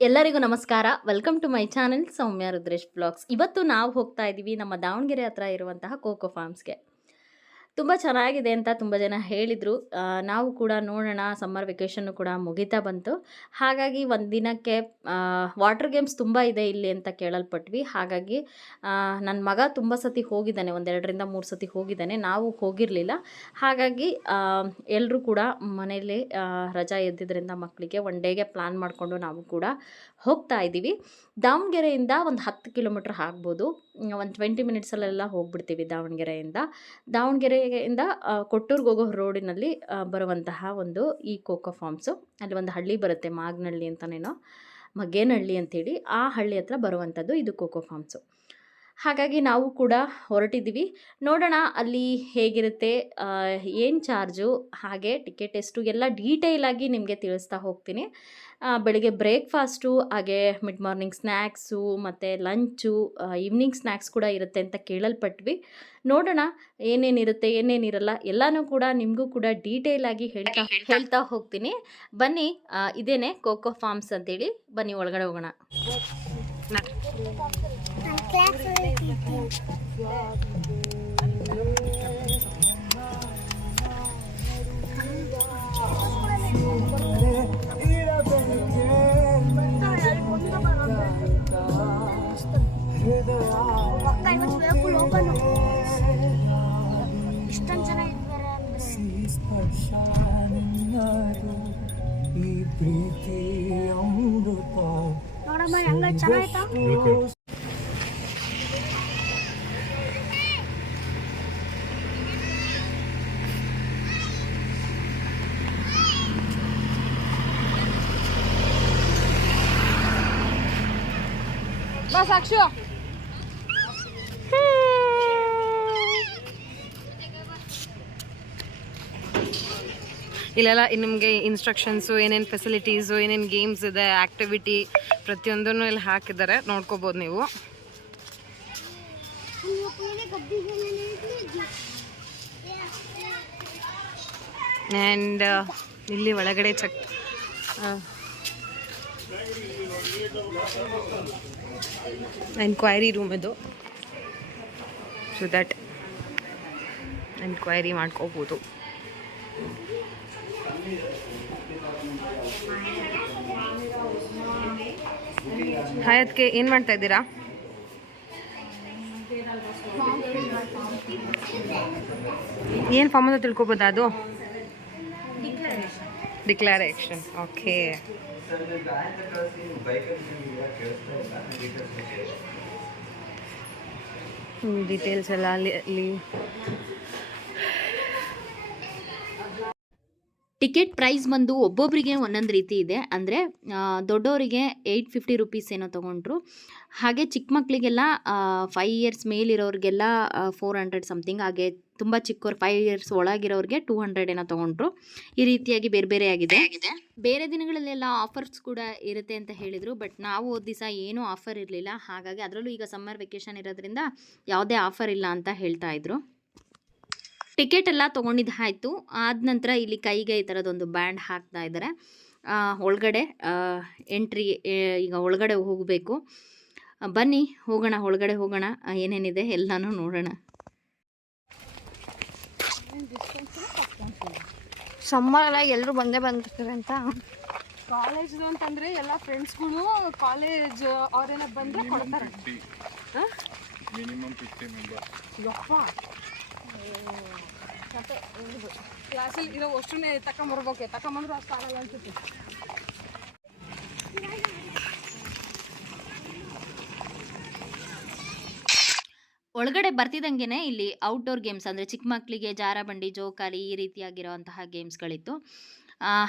ಎಲ್ಲರಿಗೂ ನಮಸ್ಕಾರ. Welcome to my channel Soumya Rudresh blogs ಇವತ್ತು ನಾವು ಹೋಗ್ತಾ ಇದ್ದೀವಿ ನಮ್ಮ ದಾವಣಗೆರೆ ಹತ್ರ ಇರುವಂತಹ ಕೋಕೋ ಫಾರ್ಮ್ಸ್ಗೆ ತುಂಬ ಚೆನ್ನಾಗಿದೆ ಅಂತ ತುಂಬ ಜನ ಹೇಳಿದರು. ನಾವು ಕೂಡ ನೋಡೋಣ ಸಮ್ಮರ್ ವೆಕೇಷನ್ನು ಕೂಡ ಮುಗಿತಾ ಬಂತು. ಹಾಗಾಗಿ ಒಂದು ದಿನಕ್ಕೆ ವಾಟರ್ ಗೇಮ್ಸ್ ತುಂಬ ಇದೆ ಇಲ್ಲಿ ಅಂತ ಕೇಳಲ್ಪಟ್ವಿ. ಹಾಗಾಗಿ ನನ್ನ ಮಗ ತುಂಬ ಸತಿ ಹೋಗಿದ್ದಾನೆ ಒಂದೆರಡರಿಂದ ಮೂರು ಸತಿ ಹೋಗಿದ್ದಾನೆ. ನಾವು ಹೋಗಿರಲಿಲ್ಲ. ಹಾಗಾಗಿ ಎಲ್ಲರೂ ಕೂಡ ಮನೆಯಲ್ಲಿ ರಜಾ ಎದ್ದಿದ್ದರಿಂದ ಮಕ್ಕಳಿಗೆ ಒನ್ ಡೇಗೆ ಪ್ಲ್ಯಾನ್ ಮಾಡಿಕೊಂಡು ನಾವು ಕೂಡ ಹೋಗ್ತಾ ಇದ್ದೀವಿ. ದಾವಣಗೆರೆಯಿಂದ ಒಂದು ಹತ್ತು ಕಿಲೋಮೀಟ್ರ್ ಆಗ್ಬೋದು. ಒಂದು ಟ್ವೆಂಟಿ ಮಿನಿಟ್ಸಲ್ಲೆಲ್ಲ ಹೋಗ್ಬಿಡ್ತೀವಿ ದಾವಣಗೆರೆಯಿಂದ. ದಾವಣಗೆರೆಯಿಂದ ಆ, ಕೊಟ್ಟೂರ್ಗೆ ಹೋಗೋ ರೋಡಿನಲ್ಲಿ ಬರುವಂತಹ ಒಂದು ಈ ಕೋಕೋ ಫಾರ್ಮ್ಸು. ಅಲ್ಲಿ ಒಂದು ಹಳ್ಳಿ ಬರುತ್ತೆ ಮಾಗ್ನಹಳ್ಳಿ ಅಂತನೇನೋ ಮಗೇನಹಳ್ಳಿ ಅಂತೇಳಿ ಆ ಹಳ್ಳಿ ಹತ್ರ ಬರುವಂಥದ್ದು ಇದು ಕೋಕೋ ಫಾರ್ಮ್ಸು. ಹಾಗಾಗಿ ನಾವು ಕೂಡ ಹೊರಟಿದ್ದೀವಿ. ನೋಡೋಣ ಅಲ್ಲಿ ಹೇಗಿರುತ್ತೆ ಏನು ಚಾರ್ಜು ಹಾಗೆ ಟಿಕೆಟ್ ಎಷ್ಟು ಎಲ್ಲ ಡೀಟೇಲಾಗಿ ನಿಮಗೆ ತಿಳಿಸ್ತಾ ಹೋಗ್ತೀನಿ. ಬೆಳಿಗ್ಗೆ ಬ್ರೇಕ್ಫಾಸ್ಟು ಹಾಗೆ ಮಿಡ್ ಮಾರ್ನಿಂಗ್ ಸ್ನ್ಯಾಕ್ಸು ಮತ್ತು ಲಂಚು ಈವ್ನಿಂಗ್ ಸ್ನ್ಯಾಕ್ಸ್ ಕೂಡ ಇರುತ್ತೆ ಅಂತ ಕೇಳಲ್ಪಟ್ವಿ. ನೋಡೋಣ ಏನೇನಿರುತ್ತೆ ಏನೇನಿರಲ್ಲ ಎಲ್ಲನೂ ಕೂಡ ನಿಮಗೂ ಕೂಡ ಡೀಟೇಲಾಗಿ ಹೇಳ್ತಾ ಹೇಳ್ತಾ ಹೋಗ್ತೀನಿ. ಬನ್ನಿ ಇದೇನೆ ಕೋಕೋ ಫಾರ್ಮ್ಸ್ ಅಂತೇಳಿ. ಬನ್ನಿ ಒಳಗಡೆ ಹೋಗೋಣ. ಇಷ್ಟೊಂದು ಚೆನ್ನಾಗಿದ್ದಾರೆ ಅಂದ್ರೆ ಸ್ಪರ್ಶ ನಿನ್ನದು ಈ ಪ್ರೀತಿ ಅಮೃತ ನೋಡಮ್ಮ ಹೆಂಗ ಚೆನ್ನಾಯ್ತಾ ಬಸ್ ಅಕ್ಷು ಇಲ್ಲೆಲ್ಲ ನಿಮಗೆ ಇನ್ಸ್ಟ್ರಕ್ಷನ್ಸು ಏನೇನು ಫೆಸಿಲಿಟೀಸು ಏನೇನು ಗೇಮ್ಸ್ ಇದೆ ಆ್ಯಕ್ಟಿವಿಟಿ ಪ್ರತಿಯೊಂದನ್ನು ಇಲ್ಲಿ ಹಾಕಿದ್ದಾರೆ. ನೋಡ್ಕೋಬೋದು ನೀವು. ಆ್ಯಂಡ್ ಇಲ್ಲಿ ಒಳಗಡೆ ಚಕ್ ಎನ್ಕ್ವೈರಿ ರೂಮ್ ಇದು. ಸೊ ದಟ್ ಎನ್ಕ್ವೈರಿ ಮಾಡ್ಕೋಬೋದು. ಹಾಯ್ ಅದಕ್ಕೆ ಏನು ಮಾಡ್ತಾ ಇದ್ದೀರಾ? ಏನು ಫಾರ್ಮ್ ಅಂತ ತಿಳ್ಕೊಬೋದಾ ಅದು? ಡಿಕ್ಲರೇಷನ್ ಓಕೆ ಡಿಟೇಲ್ಸ್ ಎಲ್ಲ ಅಲ್ಲಿ ಅಲ್ಲಿ ಟಿಕೆಟ್ ಪ್ರೈಸ್ ಬಂದು ಒಬ್ಬೊಬ್ಬರಿಗೆ ಒಂದೊಂದು ರೀತಿ ಇದೆ. ಅಂದರೆ ದೊಡ್ಡವರಿಗೆ ಏಯ್ಟ್ ಫಿಫ್ಟಿ ರುಪೀಸ್ ಏನೋ ತೊಗೊಂಡ್ರು. ಹಾಗೆ ಚಿಕ್ಕ ಮಕ್ಕಳಿಗೆಲ್ಲ ಫೈವ್ ಇಯರ್ಸ್ ಮೇಲಿರೋರಿಗೆಲ್ಲ ಫೋರ್ ಹಂಡ್ರೆಡ್ ಸಮಥಿಂಗ್ ಹಾಗೆ ತುಂಬ ಚಿಕ್ಕವ್ರು ಫೈವ್ ಇಯರ್ಸ್ ಒಳಗಿರೋರಿಗೆ ಟೂ ಹಂಡ್ರೆಡ್ ಏನೋ ತೊಗೊಂಡ್ರು. ಈ ರೀತಿಯಾಗಿ ಬೇರೆ ಬೇರೆ ಆಗಿದೆ. ಬೇರೆ ದಿನಗಳಲ್ಲೆಲ್ಲ ಆಫರ್ಸ್ ಕೂಡ ಇರುತ್ತೆ ಅಂತ ಹೇಳಿದರು. ಬಟ್ ನಾವು ದಿವಸ ಏನೂ ಆಫರ್ ಇರಲಿಲ್ಲ. ಹಾಗಾಗಿ ಅದರಲ್ಲೂ ಈಗ ಸಮ್ಮರ್ ವೆಕೇಷನ್ ಇರೋದ್ರಿಂದ ಯಾವುದೇ ಆಫರ್ ಇಲ್ಲ ಅಂತ ಹೇಳ್ತಾ ಇದ್ರು. ಟಿಕೆಟ್ ಎಲ್ಲ ತೊಗೊಂಡಿದ್ದು ಆಯಿತು. ಆದ ನಂತರ ಇಲ್ಲಿ ಕೈಗೆ ಈ ಥರದೊಂದು ಬ್ಯಾಂಡ್ ಹಾಕ್ತಾ ಇದ್ದಾರೆ ಆ, ಒಳಗಡೆ ಎಂಟ್ರಿ ಈಗ ಒಳಗಡೆ ಹೋಗಬೇಕು. ಬನ್ನಿ ಹೋಗೋಣ ಒಳಗಡೆ ಹೋಗೋಣ. ಏನೇನಿದೆ ಎಲ್ಲನೂ ನೋಡೋಣ. ಸಮ್ಮರೆಲ್ಲ ಎಲ್ಲರೂ ಬಂದೇ ಬಂದಿರ್ತಾರೆ ಅಂತ. ಕಾಲೇಜ್ದು ಅಂತಂದ್ರೆ ಎಲ್ಲ ಫ್ರೆಂಡ್ಸ್ಗಳು ಕಾಲೇಜ್ ಅವರೆಲ್ಲ ಬಂದ್ರೆ ಕೊಡ್ತಾರೆ. ಯಪ್ಪ ಕ್ಲಾಸಲ್ಲಿ ಇರೋ ಅಷ್ಟನ್ನೇ ತಕೊಂಬರ್ಬೇಕು ತಕೊಂಬಂದ್ರು ಅಷ್ಟು ಆಗಲ್ಲ ಅನ್ಸುತ್ತೆ. ಒಳಗಡೆ ಬರ್ತಿದ್ದಂಗೆ ಇಲ್ಲಿ ಔಟ್ಡೋರ್ ಗೇಮ್ಸ್ ಅಂದರೆ ಚಿಕ್ಕ ಮಕ್ಕಳಿಗೆ ಜಾರಬಂಡಿ, ಜೋಕಾಲಿ ಈ ರೀತಿಯಾಗಿರೋವಂತಹ ಗೇಮ್ಸ್ಗಳಿತ್ತು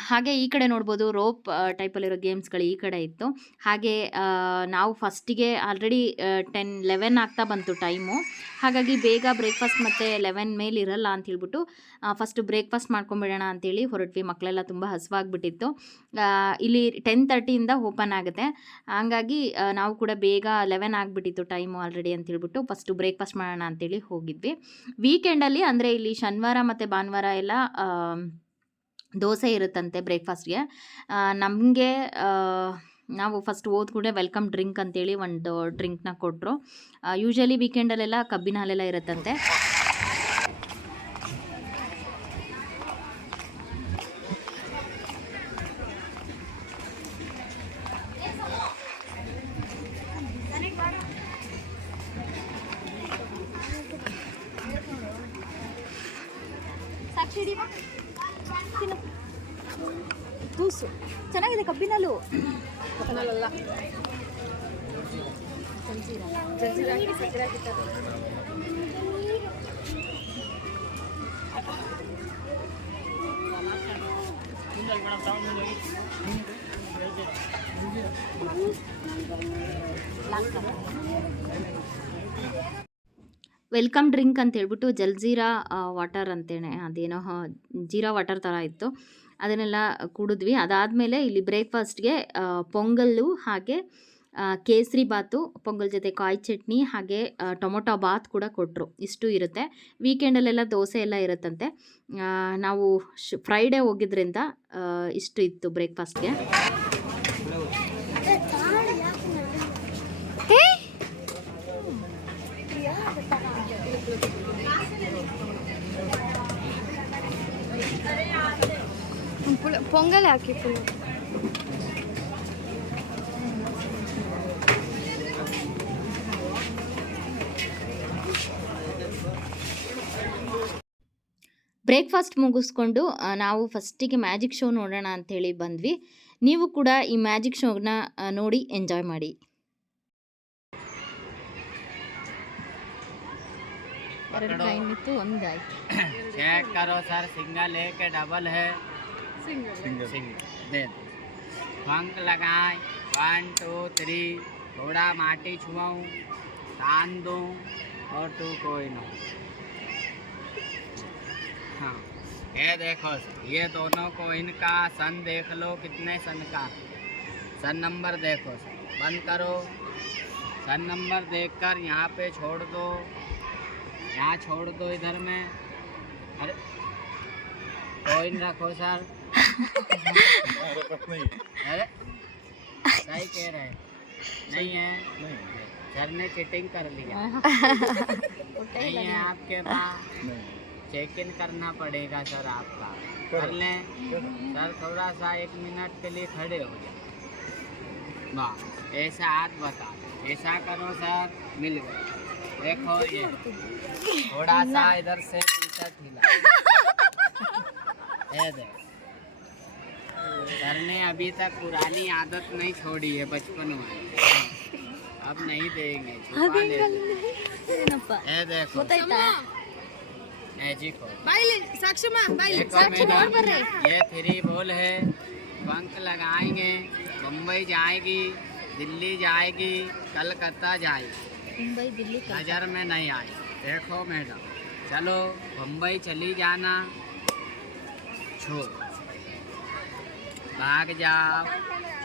ಹಾಗೆ ಈ ಕಡೆ ನೋಡ್ಬೋದು ರೋಪ್ ಟೈಪಲ್ಲಿರೋ ಗೇಮ್ಸ್ಗಳು ಈ ಕಡೆ ಇತ್ತು. ಹಾಗೆ ನಾವು ಫಸ್ಟಿಗೆ ಆಲ್ರೆಡಿ ಟೆನ್, ಲೆವೆನ್ ಆಗ್ತಾ ಬಂತು ಟೈಮು. ಹಾಗಾಗಿ ಬೇಗ ಬ್ರೇಕ್ಫಾಸ್ಟ್ ಮತ್ತು ಲೆವೆನ್ ಮೇಲೆ ಇರಲ್ಲ ಅಂತ ಹೇಳ್ಬಿಟ್ಟು ಫಸ್ಟು ಬ್ರೇಕ್ಫಾಸ್ಟ್ ಮಾಡ್ಕೊಂಬಿಡೋಣ ಅಂತೇಳಿ ಹೊರಟ್ವಿ. ಮಕ್ಕಳೆಲ್ಲ ತುಂಬ ಹಸುವಾಗ್ಬಿಟ್ಟಿತ್ತು. ಇಲ್ಲಿ ಟೆನ್ ತರ್ಟಿಯಿಂದ ಓಪನ್ ಆಗುತ್ತೆ. ಹಾಗಾಗಿ ನಾವು ಕೂಡ ಬೇಗ ಲೆವೆನ್ ಆಗಿಬಿಟ್ಟಿತ್ತು ಟೈಮು ಆಲ್ರೆಡಿ ಅಂತ ಹೇಳ್ಬಿಟ್ಟು ಫಸ್ಟು ಬ್ರೇಕ್ಫಾಸ್ಟ್ ಮಾಡೋಣ ಅಂತೇಳಿ ಹೋಗಿದ್ವಿ. ವೀಕೆಂಡಲ್ಲಿ, ಅಂದರೆ ಇಲ್ಲಿ ಶನಿವಾರ ಮತ್ತು ಭಾನುವಾರ ಎಲ್ಲ ದೋಸೆ ಇರುತ್ತಂತೆ ಬ್ರೇಕ್ಫಾಸ್ಟ್ಗೆ. ನಮಗೆ ನಾವು ಫಸ್ಟ್ ಹೋದ ಕೂಡ ವೆಲ್ಕಮ್ ಡ್ರಿಂಕ್ ಅಂತೇಳಿ ಒಂದು ಡ್ರಿಂಕ್ನ ಕೊಟ್ಟರು ಯೂಶ್ವಲಿ ವೀಕೆಂಡಲ್ಲೆಲ್ಲ ಕಬ್ಬಿನ ಹಾಲೆಲ್ಲ ಇರುತ್ತಂತೆ. ಚೆನ್ನಾಗಿದೆ ಕಬ್ಬಿನಲ್ಲೂ. ವೆಲ್ಕಮ್ ಡ್ರಿಂಕ್ ಅಂತ ಹೇಳ್ಬಿಟ್ಟು ಜಲ್ಜೀರಾ ವಾಟರ್ ಅಂತೇನೆ ಅದೇನೋ ಜೀರಾ ವಾಟರ್ ಥರ ಇತ್ತು. ಅದನ್ನೆಲ್ಲ ಕುಡಿದ್ವಿ. ಅದಾದಮೇಲೆ ಇಲ್ಲಿ ಬ್ರೇಕ್ಫಾಸ್ಟ್ಗೆ ಪೊಂಗಲ್ಲು ಹಾಗೆ ಕೇಸರಿ ಬಾತು ಪೊಂಗಲ್ ಜೊತೆ ಕಾಯಿ ಚಟ್ನಿ ಹಾಗೆ ಟೊಮೊಟೊ ಬಾತ್ ಕೂಡ ಕೊಟ್ಟರು ಇಷ್ಟು ಇರುತ್ತೆ. ವೀಕೆಂಡಲ್ಲೆಲ್ಲ ದೋಸೆ ಎಲ್ಲ ಇರುತ್ತಂತೆ. ನಾವು ಶ್ ಫ್ರೈಡೇ ಹೋಗಿದ್ರಿಂದ ಆ, ಇಷ್ಟು ಇತ್ತು ಬ್ರೇಕ್ಫಾಸ್ಟ್ಗೆ. ಪುಳ ಪೊಂಗಲ್ ಹಾಕಿ ಫುಲ್ ಬ್ರೇಕ್ಫಾಸ್ಟ್ ಮುಗಿಸ್ಕೊಂಡು ನಾವು ಫಸ್ಟಿಗೆ ಮ್ಯಾಜಿಕ್ ಶೋ ನೋಡೋಣ ಅಂಥೇಳಿ ಬಂದ್ವಿ. ನೀವು ಕೂಡ ಈ ಮ್ಯಾಜಿಕ್ ಶೋನ ನೋಡಿ ಎಂಜಾಯ್ ಮಾಡಿ. ಎರಡು ಟೈಮ್ ಇತ್ತು ಒಂದಾಯ್ತು ಸಿಂಗಲ್ ಏಕೆ ಡಬಲ್ ಹೇ. सिंगल सिंगल सिंगल दे दो पंख लगाए वन टू थ्री थोड़ा माटी छुआऊँ तान दूँ और टू कोई ना हाँ ये देखो सर ये दोनों को इनका सन देख लो कितने सन का सन नंबर देखो सर बंद करो सन नंबर देखकर यहाँ पे छोड़ दो यहाँ छोड़ दो इधर में अरे कोइन रखो सर सही कह रहे हैं। नहीं है। सर ने चीटिंग कर लिया। नहीं है आपके पास। चेक इन करना पड़ेगा सर आपका। कर। लें। सर थोड़ा सा एक मिनट के लिए खड़े हो जाए वाह ऐसा हाथ बता। ऐसा करो सर मिल गए। देखो ये। थोड़ा सा इधर से टी शर्ट हिला ये देख। घर ने अभी तक पुरानी आदत नहीं छोड़ी है बचपन वाली। अब नहीं देंगे ये देखो। मैजिक हो ये फ्री बोल है। पंख लगाएँगे मुंबई जाएगी दिल्ली जाएगी कलकत्ता जाएगी। मुंबई दिल्ली नज़र में नहीं आई। देखो मैडम चलो मुंबई चली जाना। छोड़। भाग जाओ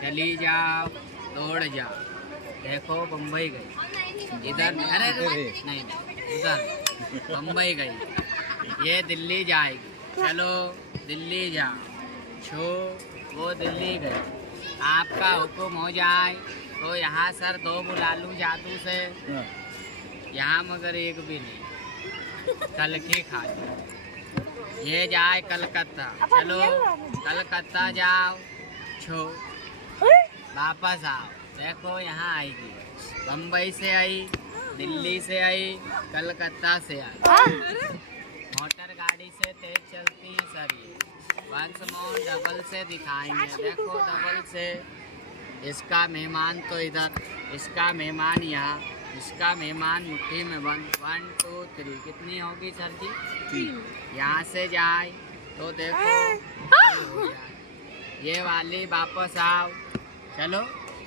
चली जाओ दौड़ जाओ। देखो बम्बई गई। इधर अरे नहीं उधर मुंबई गई। ये दिल्ली जाएगी। चलो दिल्ली जाओ। छो वो दिल्ली गई। आपका हुक्म हो जाए तो यहाँ सर दो बुला लूँ जादू से। यहाँ मगर एक भी नहीं। कल की खाली। ये जाए कलकत्ता। चलो कलकत्ता जाओ छो वापस आओ। देखो यहाँ आएगी। बम्बई से आई दिल्ली से आई कलकत्ता से आई। मोटर गाड़ी से तेज चलती है सर ये वंस मोर डबल से दिखाएँगे। देखो। डबल से। इसका मेहमान तो इधर इसका मेहमान यहाँ। इसका मेहमान मुट्ठी में बंद वन टू थ्री कितनी होगी सर जी? यहाँ से जाए तो देखो ये वाली वापस आओ। चलो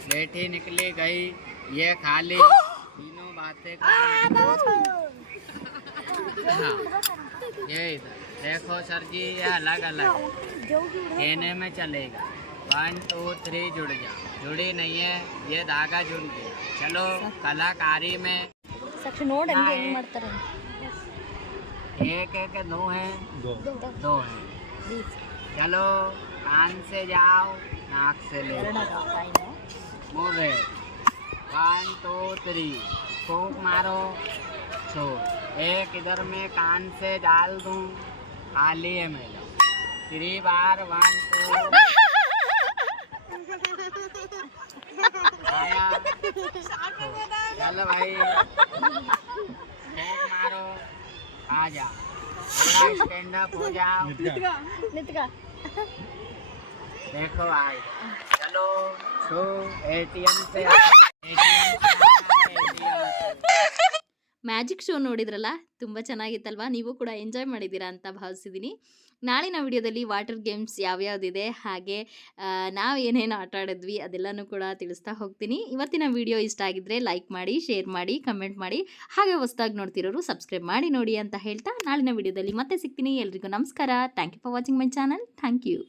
बेटी निकली गई। ये खाली। तीनों बातें हाँ। ये इधर। देखो सर जी ये अलग अलग कहने में चलेगा। वन टू थ्री जुड़ जाओ। जुड़ी नहीं है ये धागा जुन गया। चलो कलाकारी में एक एक दो है? दो, दो। है। चलो कान से जाओ नाक से ले। मुँह वन टू थ्री। फूक मारो। छो एक इधर में कान से डाल दूँ। खाली है मेरा। थ्री बार वन टू। चल भाई फूक मारो आ जा थोड़ा स्टैंड अप हो जाओ देखो आई चलो तो एटीएम से ಮ್ಯಾಜಿಕ್ ಶೋ ನೋಡಿದ್ರಲ್ಲ, ತುಂಬ ಚೆನ್ನಾಗಿತ್ತಲ್ವಾ? ನೀವು ಕೂಡ ಎಂಜಾಯ್ ಮಾಡಿದ್ದೀರಾ ಅಂತ ಭಾವಿಸಿದ್ದೀನಿ. ನಾಳಿನ ವಿಡಿಯೋದಲ್ಲಿ ವಾಟರ್ ಗೇಮ್ಸ್ ಯಾವ್ಯಾವುದಿದೆ, ಹಾಗೆ ನಾವು ಏನೇನು ಆಟ ಆಡಿದ್ವಿ ಅದೆಲ್ಲನೂ ಕೂಡ ತಿಳಿಸ್ತಾ ಹೋಗ್ತೀನಿ. ಇವತ್ತಿನ ವಿಡಿಯೋ ಇಷ್ಟ ಆಗಿದ್ದರೆ ಲೈಕ್ ಮಾಡಿ, ಶೇರ್ ಮಾಡಿ, ಕಮೆಂಟ್ ಮಾಡಿ, ಹಾಗೆ ಹೊಸದಾಗಿ ನೋಡ್ತಿರೋರು ಸಬ್ಸ್ಕ್ರೈಬ್ ಮಾಡಿ ನೋಡಿ ಅಂತ ಹೇಳ್ತಾ ನಾಳಿನ ವಿಡಿಯೋದಲ್ಲಿ ಮತ್ತೆ ಸಿಗ್ತೀನಿ. ಎಲ್ರಿಗೂ ನಮಸ್ಕಾರ. Thank you for watching my channel. Thank you.